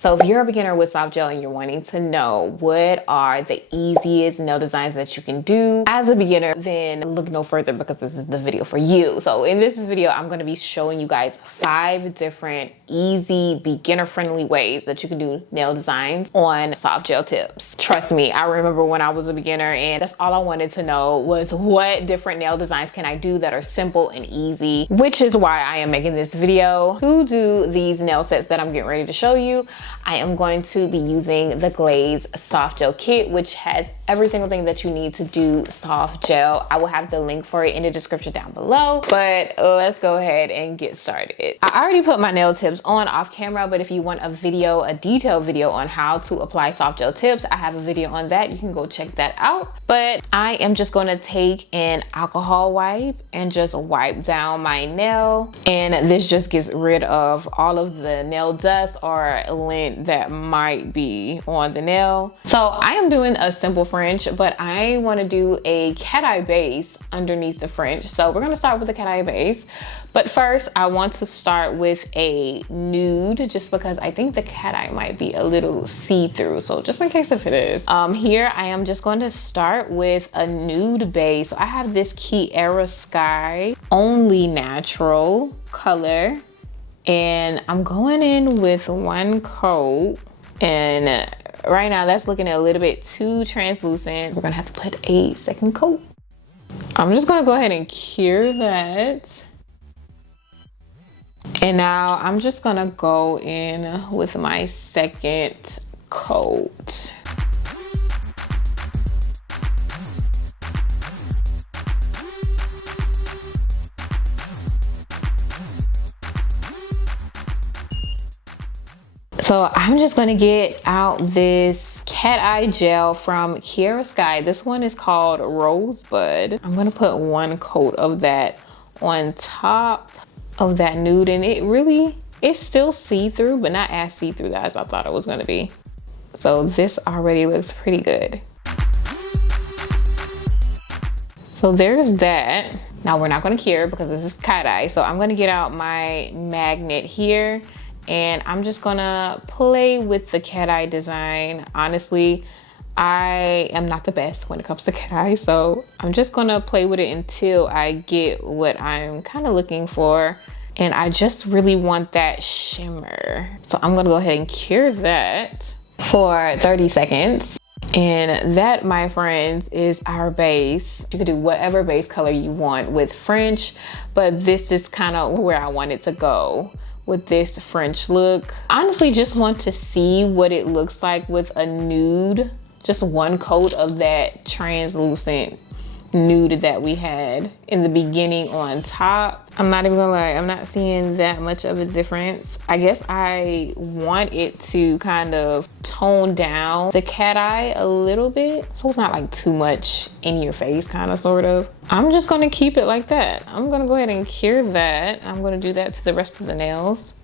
So if you're a beginner with soft gel and you're wanting to know what are the easiest nail designs that you can do as a beginner, then look no further because this is the video for you. So in this video, I'm going to be showing you guys 5 different easy beginner friendly ways that you can do nail designs on soft gel tips. Trust me, I remember when I was a beginner and that's all I wanted to know was what different nail designs can I do that are simple and easy, which is why I am making this video. To do these nail sets that I'm getting ready to show you, I am going to be using the Glaze soft gel kit, which has every single thing that you need to do soft gel. I will have the link for it in the description down below, but let's go ahead and get started. I already put my nail tips on off camera, but if you want a video, a detailed video on how to apply soft gel tips, I have a video on that. You can go check that out. But I am just going to take an alcohol wipe and just wipe down my nail. And this just gets rid of all of the nail dust or lint that might be on the nail. So I am doing a simple French, but I want to do a cateye base underneath the French. So we're going to start with the cateye base. But first, I want to start with a nude just because I think the cateye might be a little see-through. So just in case if it is. Here I am just going to start with a nude base. So I have this Kiara Sky Only Natural color. And I'm going in with one coat. And right now that's looking a little bit too translucent. We're gonna have to put a second coat. I'm just gonna go ahead and cure that. And now I'm just gonna go in with my second coat. So I'm just gonna get out this cat eye gel from Kiara Sky. This one is called Rosebud. I'm gonna put one coat of that on top of that nude, and it's still see-through, but not as see-through as I thought it was gonna be. So this already looks pretty good. So there's that. Now we're not gonna cure because this is cat eye. So I'm gonna get out my magnet here. And I'm just gonna play with the cat eye design. Honestly, I am not the best when it comes to cat eye, so I'm just gonna play with it until I get what I'm kind of looking for. And I just really want that shimmer. So I'm gonna go ahead and cure that for 30 seconds. And that, my friends, is our base. You can do whatever base color you want with French, but this is kind of where I want it to go with this French look. Honestly, just want to see what it looks like with a nude. Just one coat of that translucent nude that we had in the beginning on top. I'm not even gonna lie, I'm not seeing that much of a difference. I guess I want it to kind of tone down the cat eye a little bit, so it's not like too much in your face, kind of, sort of. I'm just gonna keep it like that. I'm gonna go ahead and cure that. I'm gonna do that to the rest of the nails.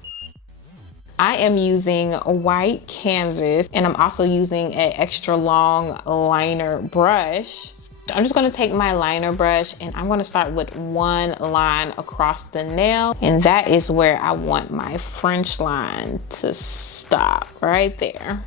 I am using a white canvas, and I'm also using an extra long liner brush. I'm just gonna take my liner brush and I'm gonna start with one line across the nail. And that is where I want my French line to stop, right there.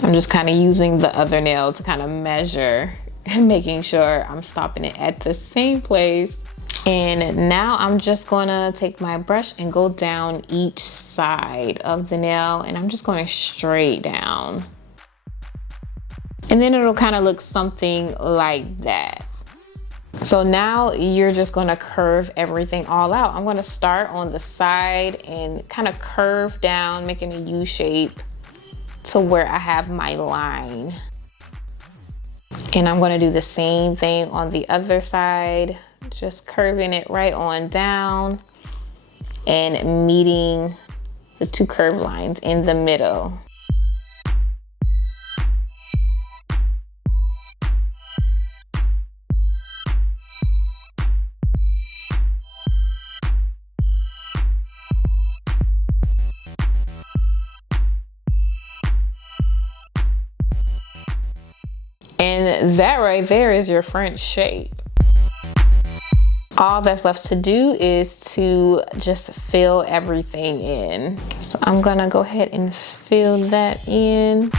I'm just kind of using the other nail to kind of measure and making sure I'm stopping it at the same place. And now I'm just gonna take my brush and go down each side of the nail, and I'm just going straight down. And then it'll kind of look something like that. So now you're just gonna curve everything all out. I'm gonna start on the side and kind of curve down, making a U shape to where I have my line. And I'm gonna do the same thing on the other side, just curving it right on down and meeting the 2 curved lines in the middle. And that right there is your French shape. All that's left to do is to just fill everything in. So I'm gonna go ahead and fill that in.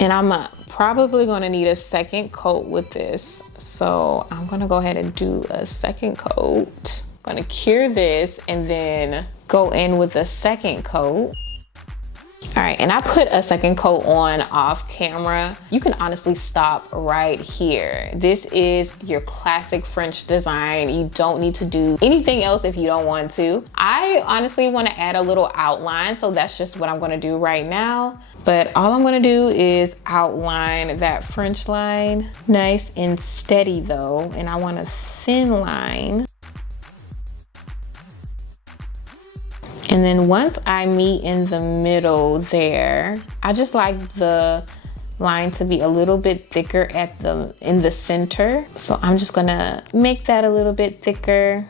And I'm probably gonna need a second coat with this. So I'm gonna go ahead and do a second coat. I'm gonna cure this and then go in with a second coat. All right, and I put a second coat on off camera. You can honestly stop right here. This is your classic French design. You don't need to do anything else if you don't want to. I honestly want to add a little outline, so that's just what I'm gonna do right now. But all I'm gonna do is outline that French line. Nice and steady though, and I want a thin line. And then once I meet in the middle there, I just like the line to be a little bit thicker in the center. So I'm just gonna make that a little bit thicker.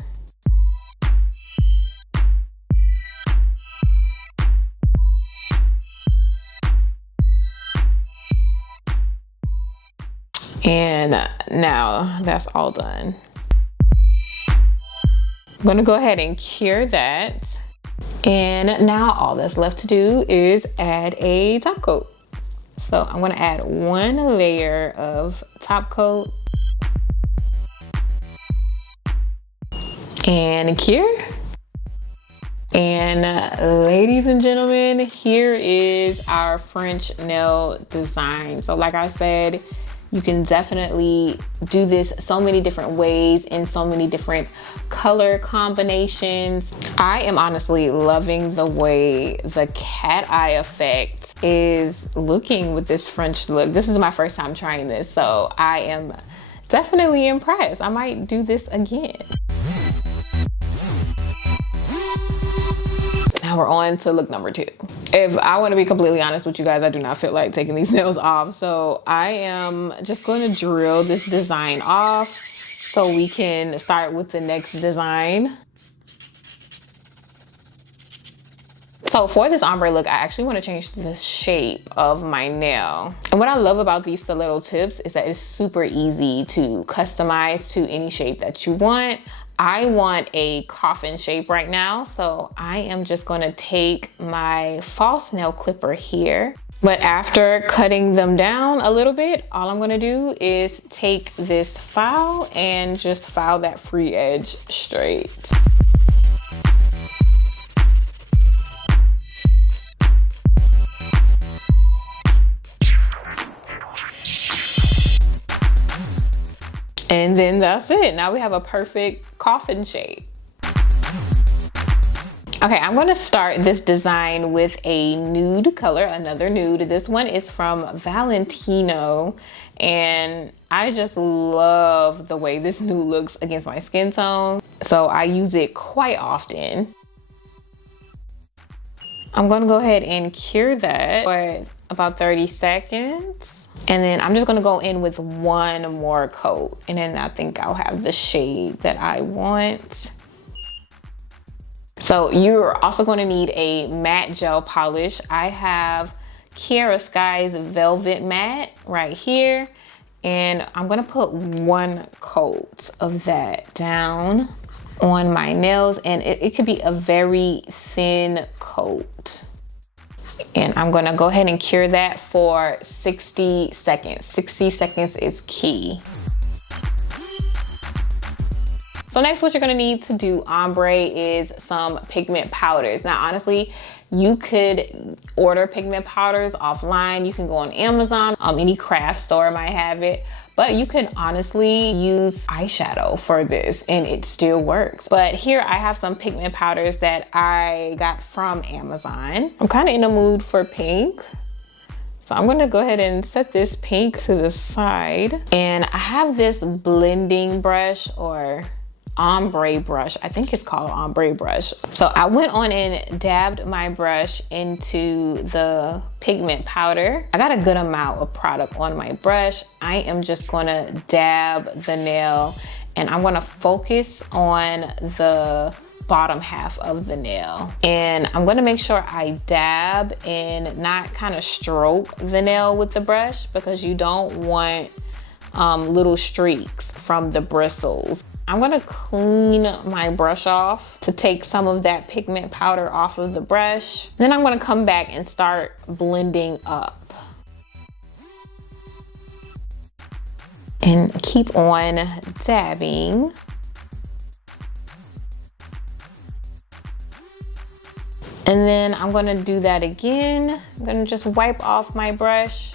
And now that's all done. I'm gonna go ahead and cure that. And now all that's left to do is add a top coat. So I'm gonna add one layer of top coat and cure. And ladies and gentlemen, here is our French nail design. So like I said, you can definitely do this so many different ways in so many different color combinations. I am honestly loving the way the cat eye effect is looking with this French look. This is my first time trying this, so I am definitely impressed. I might do this again. Now we're on to look number 2. If I want to be completely honest with you guys, I do not feel like taking these nails off. So I am just going to drill this design off so we can start with the next design. So for this ombre look, I actually want to change the shape of my nail. And what I love about these stiletto tips is that it's super easy to customize to any shape that you want. I want a coffin shape right now, so I am just gonna take my false nail clipper here. But after cutting them down a little bit, all I'm gonna do is take this file and just file that free edge straight. And then that's it. Now we have a perfect coffin shape. Okay, I'm gonna start this design with a nude color, another nude. This one is from Valentino, and I just love the way this nude looks against my skin tone. So I use it quite often. I'm gonna go ahead and cure that for about 30 seconds. And then I'm just gonna go in with one more coat. And then I think I'll have the shade that I want. So you're also gonna need a matte gel polish. I have Kiara Sky's Velvet Matte right here. And I'm gonna put one coat of that down on my nails. And it could be a very thin coat. And I'm gonna go ahead and cure that for 60 seconds. 60 seconds is key. So next, what you're gonna need to do ombre is some pigment powders. Now, honestly, you could order pigment powders offline. You can go on Amazon, any craft store might have it. But you can honestly use eyeshadow for this and it still works. But here I have some pigment powders that I got from Amazon. I'm kind of in the mood for pink. So I'm gonna go ahead and set this pink to the side. And I have this blending brush, or ombre brush. I think it's called ombre brush. So I went on and dabbed my brush into the pigment powder. I got a good amount of product on my brush. I am just gonna dab the nail, and I'm gonna focus on the bottom half of the nail. And I'm gonna make sure I dab and not kind of stroke the nail with the brush, because you don't want little streaks from the bristles. I'm gonna clean my brush off to take some of that pigment powder off of the brush. Then I'm gonna come back and start blending up. And keep on dabbing. And then I'm gonna do that again. I'm gonna just wipe off my brush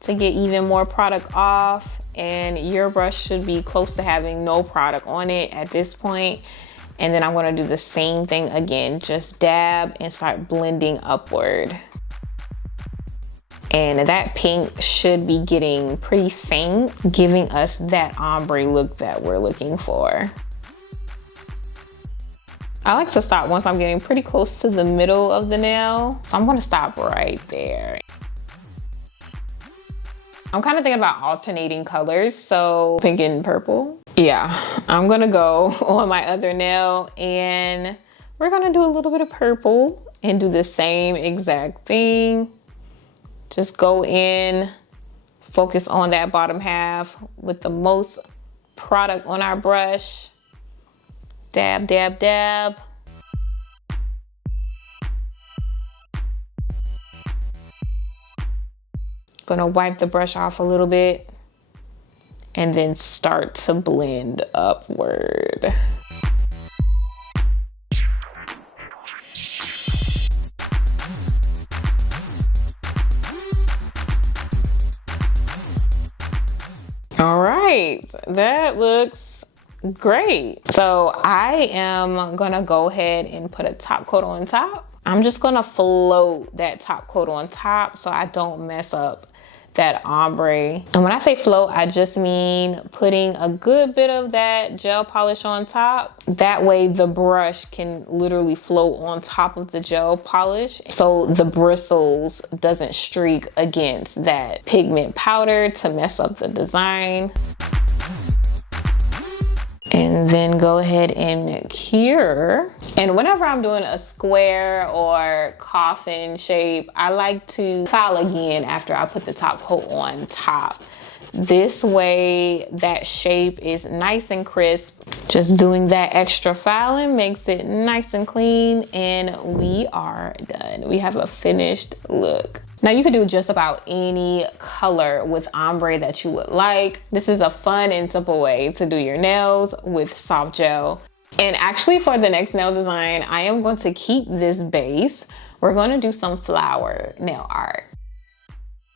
to get even more product off. And your brush should be close to having no product on it at this point. And then I'm gonna do the same thing again. Just dab and start blending upward. And that pink should be getting pretty faint, giving us that ombre look that we're looking for. I like to stop once I'm getting pretty close to the middle of the nail. So I'm gonna stop right there. I'm kind of thinking about alternating colors, so pink and purple. Yeah, I'm gonna go on my other nail and we're gonna do a little bit of purple and do the same exact thing. Just go in, focus on that bottom half with the most product on our brush. Dab, dab, dab. Gonna wipe the brush off a little bit and then start to blend upward. All right, that looks great. So I am gonna go ahead and put a top coat on top. I'm just gonna float that top coat on top so I don't mess up that ombre. And when I say float, I just mean putting a good bit of that gel polish on top. That way the brush can literally float on top of the gel polish, so the bristles doesn't streak against that pigment powder to mess up the design. And then go ahead and cure. And whenever I'm doing a square or coffin shape, I like to file again after I put the top coat on top. This way that shape is nice and crisp. Just doing that extra filing makes it nice and clean, and we are done. We have a finished look. Now you could do just about any color with ombre that you would like. This is a fun and simple way to do your nails with soft gel. And actually for the next nail design, I am going to keep this base. We're going to do some flower nail art.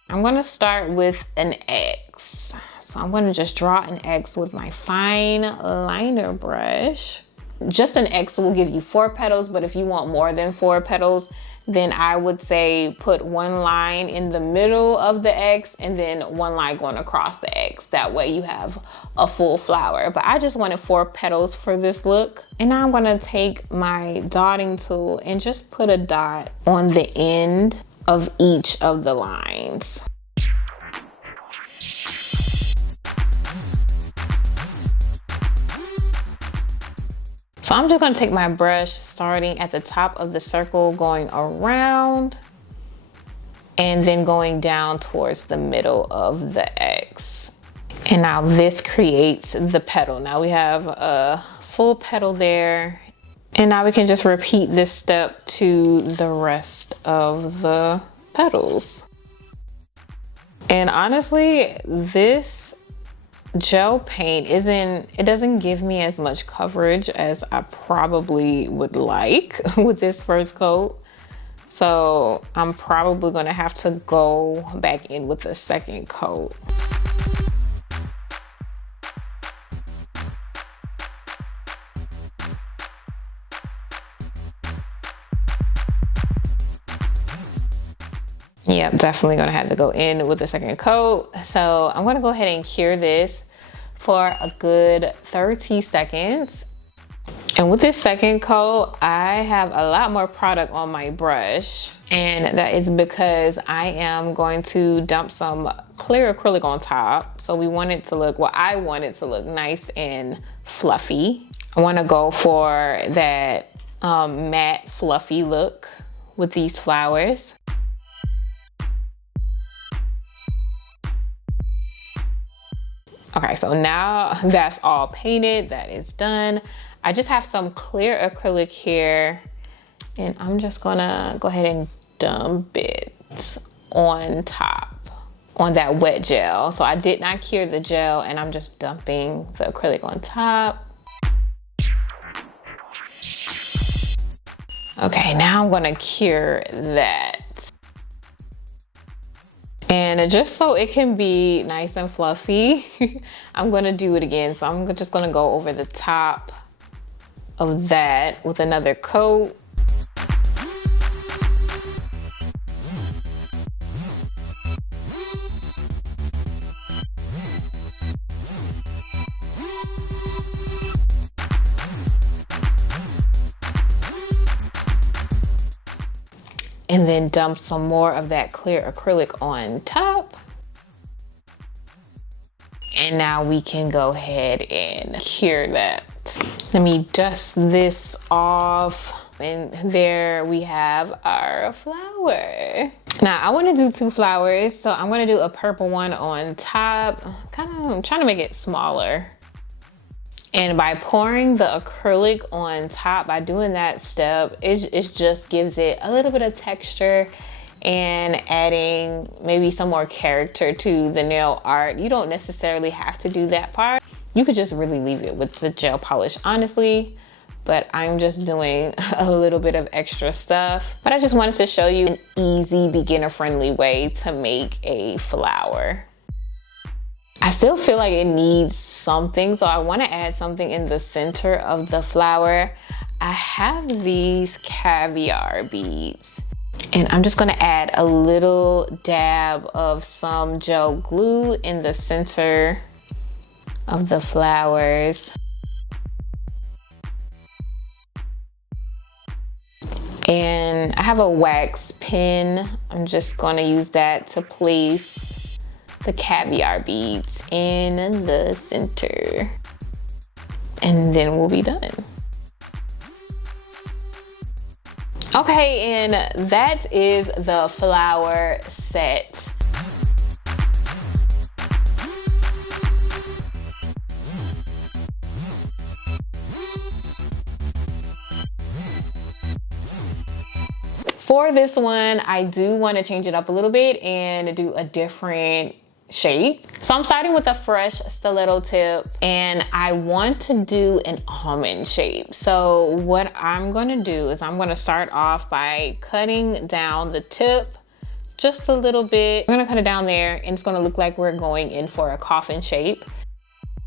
I'm going to start with an X. So I'm going to just draw an X with my fine liner brush. Just an X will give you 4 petals, but if you want more than 4 petals, then I would say put one line in the middle of the X and then one line going across the X. That way you have a full flower. But I just wanted 4 petals for this look. And now I'm gonna take my dotting tool and just put a dot on the end of each of the lines. So I'm just gonna take my brush starting at the top of the circle, going around, and then going down towards the middle of the X. And now this creates the petal. Now we have a full petal there. And now we can just repeat this step to the rest of the petals. And honestly, this gel paint it doesn't give me as much coverage as I probably would like with this first coat. So I'm probably gonna have to go back in with a second coat. Yep, definitely gonna have to go in with a second coat. So I'm gonna go ahead and cure this for a good 30 seconds. And with this second coat, I have a lot more product on my brush, and that is because I am going to dump some clear acrylic on top. So we want it to look, well, I want it to look nice and fluffy. I want to go for that matte fluffy look with these flowers. Okay, so now that's all painted, that is done. I just have some clear acrylic here, and I'm just gonna go ahead and dump it on top, on that wet gel. So I did not cure the gel, and I'm just dumping the acrylic on top. Okay, now I'm gonna cure that. And just so it can be nice and fluffy, I'm gonna do it again. So I'm just gonna go over the top of that with another coat. And then dump some more of that clear acrylic on top. And now we can go ahead and cure that. Let me dust this off. And there we have our flower. Now I want to do 2 flowers. So I'm going to do a purple one on top. I'm trying to make it smaller. And by pouring the acrylic on top, by doing that step, it just gives it a little bit of texture and adding maybe some more character to the nail art. You don't necessarily have to do that part. You could just really leave it with the gel polish, honestly, but I'm just doing a little bit of extra stuff. But I just wanted to show you an easy, beginner-friendly way to make a flower. I still feel like it needs something, so I want to add something in the center of the flower. I have these caviar beads, and I'm just going to add a little dab of some gel glue in the center of the flowers. And I have a wax pen. I'm just going to use that to place the caviar beads in the center. And then we'll be done. Okay, and that is the flower set. For this one, I do want to change it up a little bit and do a different shape. So I'm starting with a fresh stiletto tip, and I want to do an almond shape. So what I'm going to do is I'm going to start off by cutting down the tip just a little bit. I'm going to cut it down there, and it's going to look like we're going in for a coffin shape.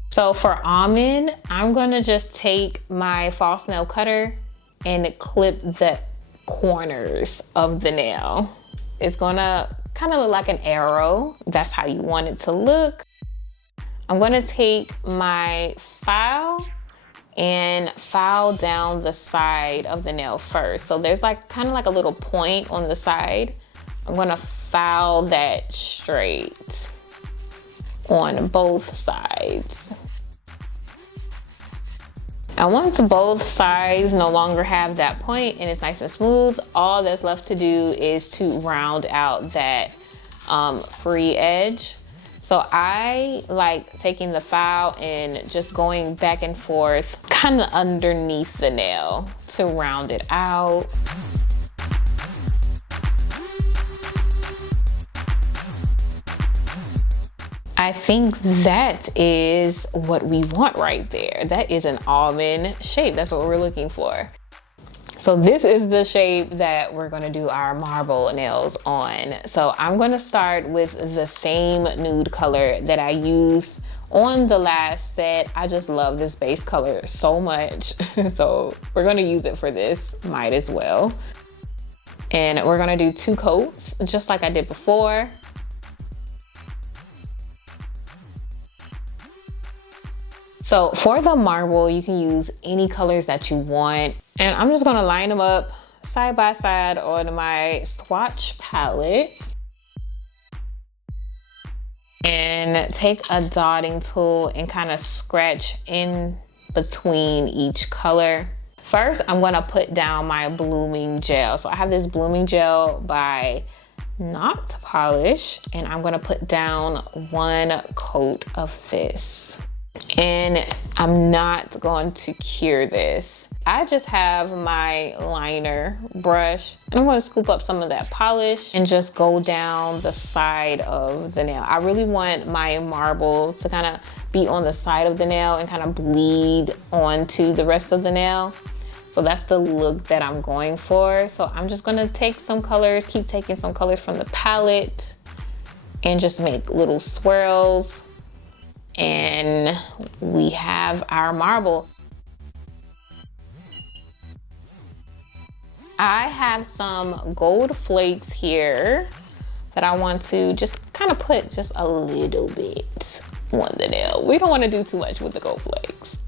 So for almond, I'm going to just take my false nail cutter and clip the corners of the nail. It's going to kind of look like an arrow. That's how you want it to look. I'm going to take my file and file down the side of the nail first. So there's like kind of like a little point on the side. I'm going to file that straight on both sides. And once both sides no longer have that point and it's nice and smooth, all that's left to do is to round out that free edge. So I like taking the file and just going back and forth kind of underneath the nail to round it out. I think that is what we want right there. That is an almond shape. That's what we're looking for. So this is the shape that we're gonna do our marble nails on. So I'm gonna start with the same nude color that I used on the last set. I just love this base color so much. So we're gonna use it for this, might as well. And we're gonna do 2 coats, just like I did before. So for the marble, you can use any colors that you want. And I'm just gonna line them up side by side on my swatch palette. And take a dotting tool and kind of scratch in between each color. First, I'm gonna put down my blooming gel. So I have this blooming gel by Not Polish, and I'm gonna put down 1 coat of this. And I'm not going to cure this. I just have my liner brush, and I'm gonna scoop up some of that polish and just go down the side of the nail. I really want my marble to kind of be on the side of the nail and kind of bleed onto the rest of the nail. So that's the look that I'm going for. So I'm just gonna take some colors, keep taking some colors from the palette and just make little swirls. And we have our marble. I have some gold flakes here that I want to just kind of put just a little bit on the nail. We don't want to do too much with the gold flakes.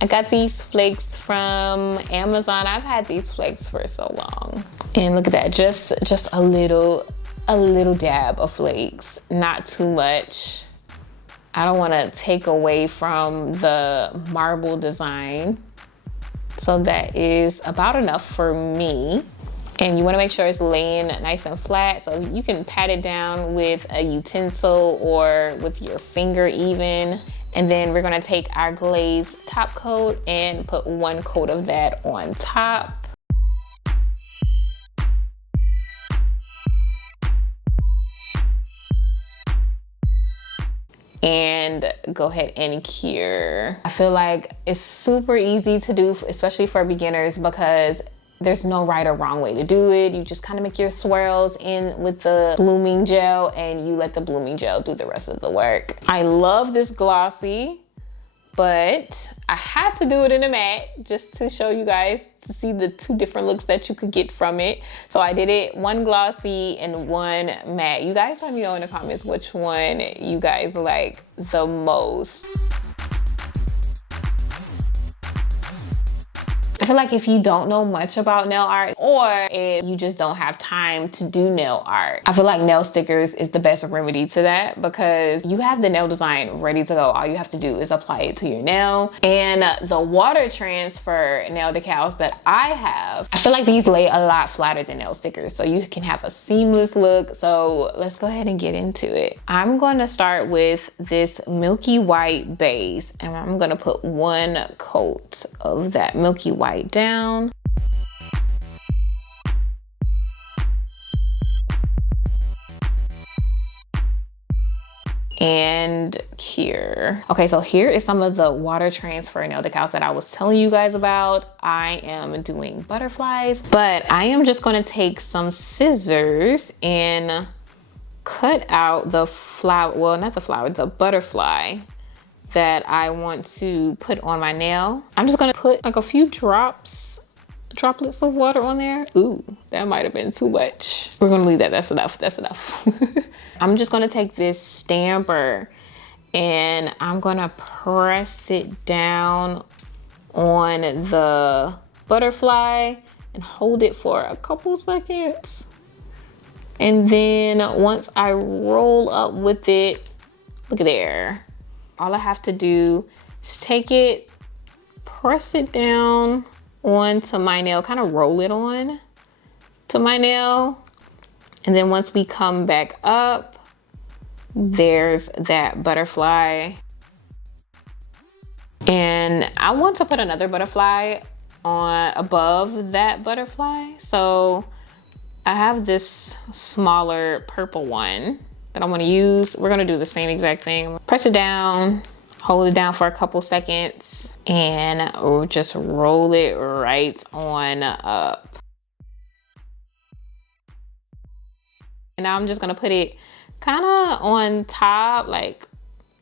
I got these flakes from Amazon. I've had these flakes for so long. And look at that, just a little dab of flakes, not too much. I don't want to take away from the marble design. So that is about enough for me. And you want to make sure it's laying nice and flat. So you can pat it down with a utensil or with your finger even. And then we're going to take our glaze top coat and put 1 coat of that on top. And go ahead and cure. I feel like it's super easy to do, especially for beginners, because there's no right or wrong way to do it. You just kind of make your swirls in with the blooming gel and you let the blooming gel do the rest of the work. I love this glossy, but I had to do it in a matte just to show you guys, to see the 2 different looks that you could get from it. So I did it 1 glossy and 1 matte. You guys let me know in the comments which one you guys like the most. I feel like if you don't know much about nail art, or if you just don't have time to do nail art, I feel like nail stickers is the best remedy to that, because you have the nail design ready to go. All you have to do is apply it to your nail. And the water transfer nail decals that I have, I feel like these lay a lot flatter than nail stickers, so you can have a seamless look. So let's go ahead and get into it. I'm going to start with this milky white base, and I'm going to put 1 coat of that milky white down. And cure. Okay, so here is some of the water transfer nail decals that I was telling you guys about. I am doing butterflies, but I am just going to take some scissors and cut out the flower, well, not the flower, the butterfly that I want to put on my nail. I'm just gonna put like a few droplets of water on there. Ooh, that might have been too much. We're gonna leave that, that's enough, that's enough. I'm just gonna take this stamper and I'm gonna press it down on the butterfly and hold it for a couple seconds. And then once I roll up with it, look at there. All I have to do is take it, press it down onto my nail, kind of roll it on to my nail. And then once we come back up, there's that butterfly. And I want to put another butterfly on above that butterfly. So I have this smaller purple one that I want to use. We're going to do the same exact thing. Press it down, hold it down for a couple seconds, and just roll it right on up. And now I'm just going to put it kind of on top, like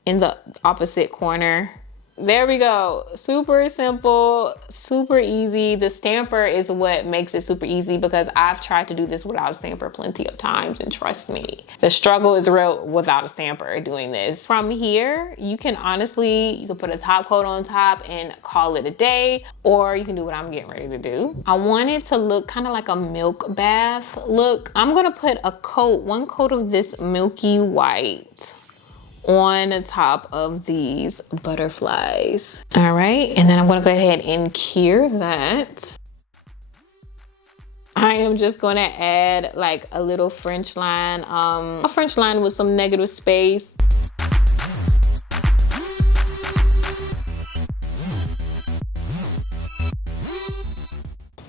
in the opposite corner There we go. Super simple, super easy. The stamper is what makes it super easy because I've tried to do this without a stamper plenty of times, and trust me, the struggle is real without a stamper doing this. From here, you can put a top coat on top and call it a day, or you can do what I'm getting ready to do. I want it to look kind of like a milk bath look. I'm gonna put one coat of this milky white on the top of these butterflies. All right, and then I'm gonna go ahead and cure that. I am just gonna add like a little French line, a French line with some negative space.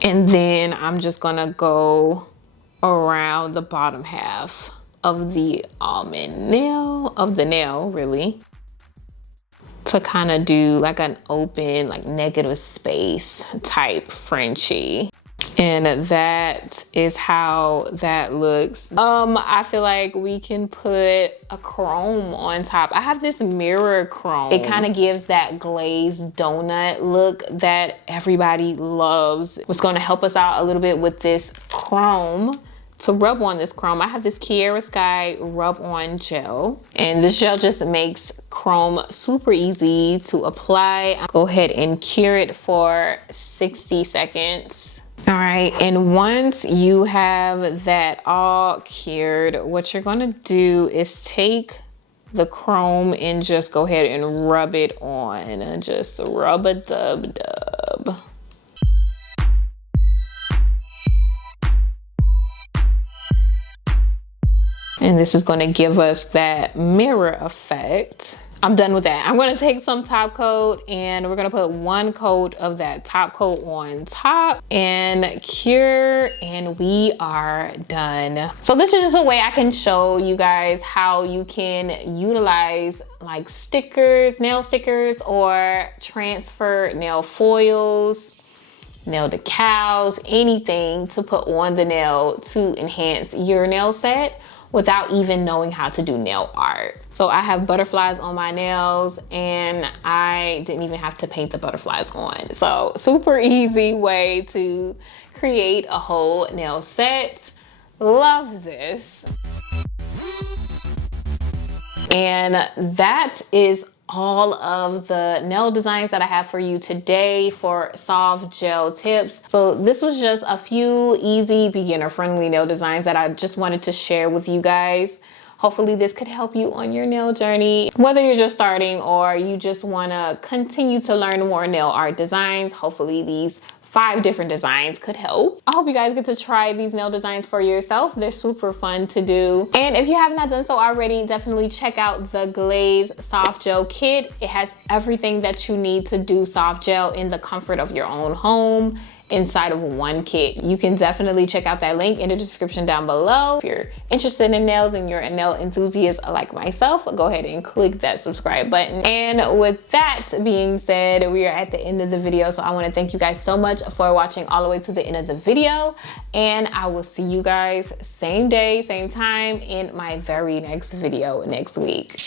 And then I'm just gonna go around the bottom half of the almond nail, really, to kind of do like an open, like negative space type Frenchie. And that is how that looks. I feel like we can put a chrome on top. I have this mirror chrome. It kind of gives that glazed donut look that everybody loves. What's gonna help us out a little bit with this chrome, to rub on this chrome, I have this Kiara Sky rub on gel, and this gel just makes chrome super easy to apply. I'll go ahead and cure it for 60 seconds. All right, and once you have that all cured, what you're gonna do is take the chrome and just go ahead and rub it on, and just rub a dub. And this is gonna give us that mirror effect. I'm done with that. I'm gonna take some top coat and we're gonna put one coat of that top coat on top and cure, and we are done. So this is just a way I can show you guys how you can utilize like stickers, nail stickers, or transfer nail foils, nail decals, anything to put on the nail to enhance your nail set without even knowing how to do nail art. So I have butterflies on my nails and I didn't even have to paint the butterflies on. So super easy way to create a whole nail set. Love this. And that is all of the nail designs that I have for you today for soft gel tips. So this was just a few easy beginner friendly nail designs that I just wanted to share with you guys. Hopefully this could help you on your nail journey. Whether you're just starting or you just wanna continue to learn more nail art designs, hopefully these 5 different designs could help. I hope you guys get to try these nail designs for yourself. They're super fun to do. And if you have not done so already, definitely check out the Glaze Soft Gel Kit. It has everything that you need to do soft gel in the comfort of your own home inside of one kit. You can definitely check out that link in the description down below. If you're interested in nails and you're a nail enthusiast like myself, go ahead and click that subscribe button. And with that being said, we are at the end of the video. So I want to thank you guys so much for watching all the way to the end of the video. And I will see you guys same day, same time in my very next video next week.